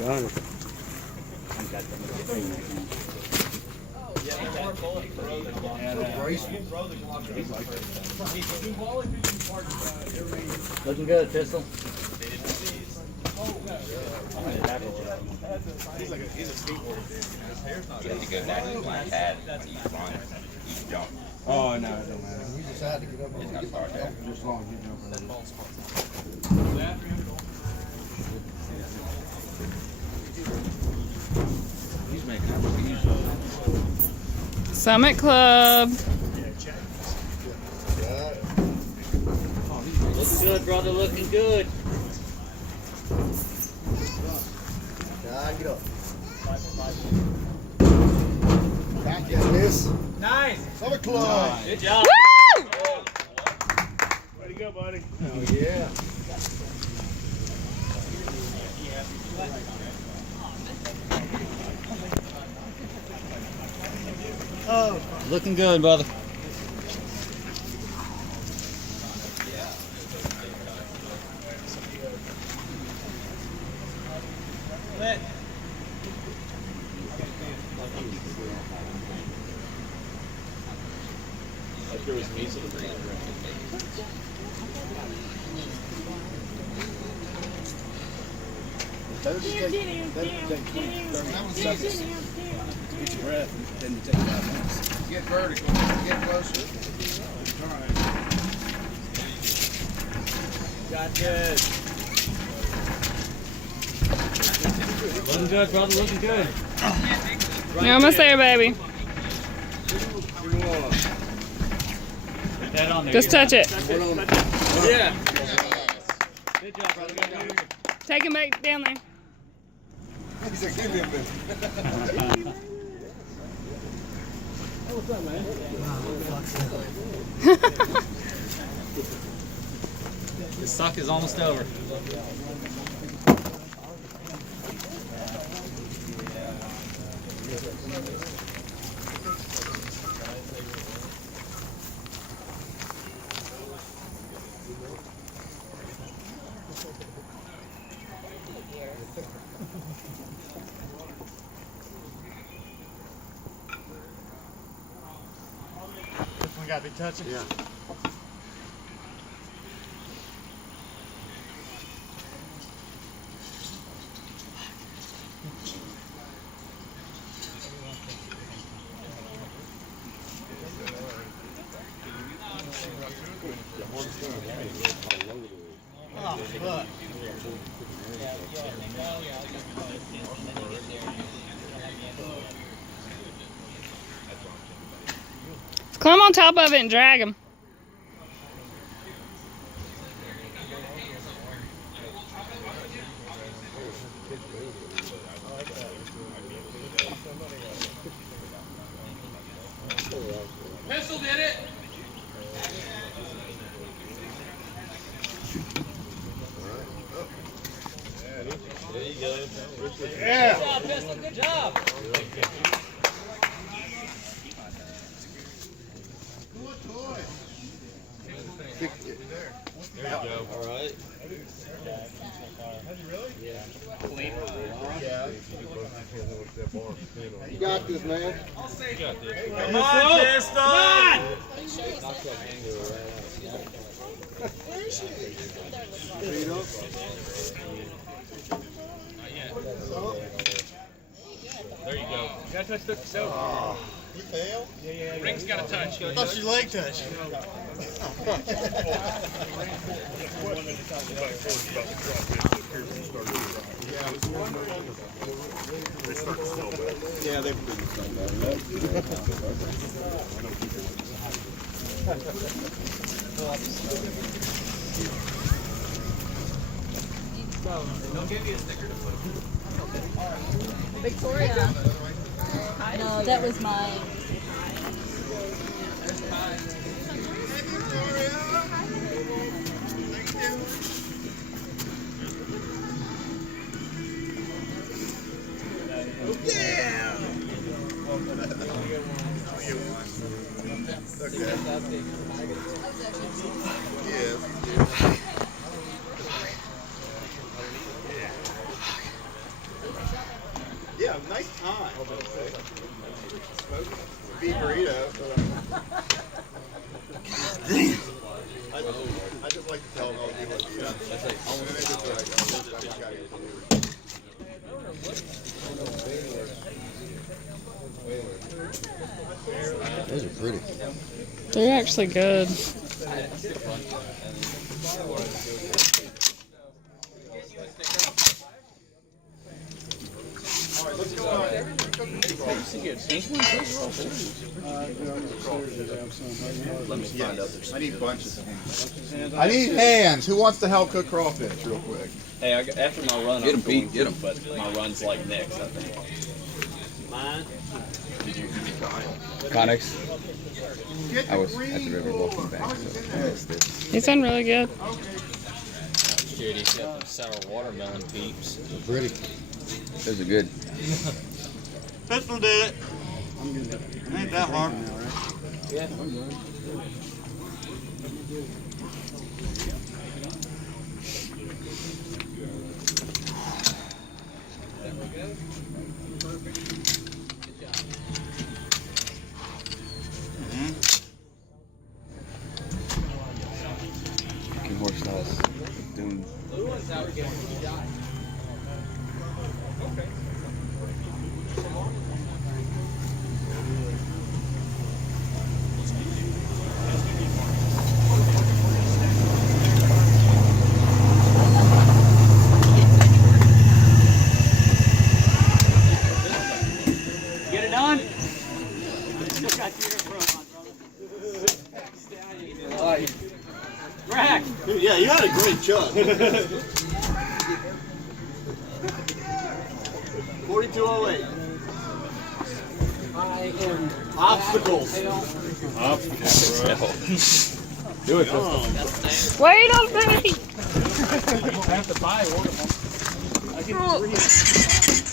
Got it. Looking good, Pistol. He's a skateboarder. You have to go back to the black hat. You run. You jump. Oh, no, it don't matter. You just had to get up and get start there. just as long as you jump over. He's making that look easy. Summit Club. Looking good, brother. Looking good. Get up. Back in this. Nice. Summit Club. Good job. Woo! Way to go, buddy. Oh, yeah. Looking good, brother. There was piece of the brand. Better to take 30 seconds. Get your breath, then you take 5 minutes. Get vertical, get closer. Got good. Looking good, brother. Looking good. You're almost there, baby. Put that on there. Just touch it. Yeah. Good job, brother. Good job. Take him back down there. He said, give me a minute. The suck is almost over. This one got to be touching? Yeah. Oh, fuck. Climb on top of it and drag him. Pistol did it. Yeah. Good job, Pistol. Good job. You got this, man. Come on, Pistol. Come on. Feet up. There you go. You gotta touch the yourself. You failed? Ring's gotta touch. I thought your leg touched. Yeah, they've been They'll give you a sticker to put. Victoria. No, that was mine. Yeah! Okay. Yeah. Yeah, nice time. Beef burrito. I just like to tell them I'll do what you Those are pretty. They're actually good. I need bunches of hands. I need hands. Who wants to help cook crawfish real quick? Hey, after my run, Get I'm 'em, Pete, going get 'em. to, but my run's like next, I think. Mine? Connex. I was at the river walking back. He's done really good. Dude, he's got them sour watermelon peeps. They're pretty. Those are good. Pistol did it. Ain't that hard. Yeah. Chicken horse sauce. Dune. Get it done? Still got your front on, brother. Rack! Yeah, you had a great chug. 4208. I am Obstacles. Do it, Crystal. Wait on me! I have to buy one of them. I get 3.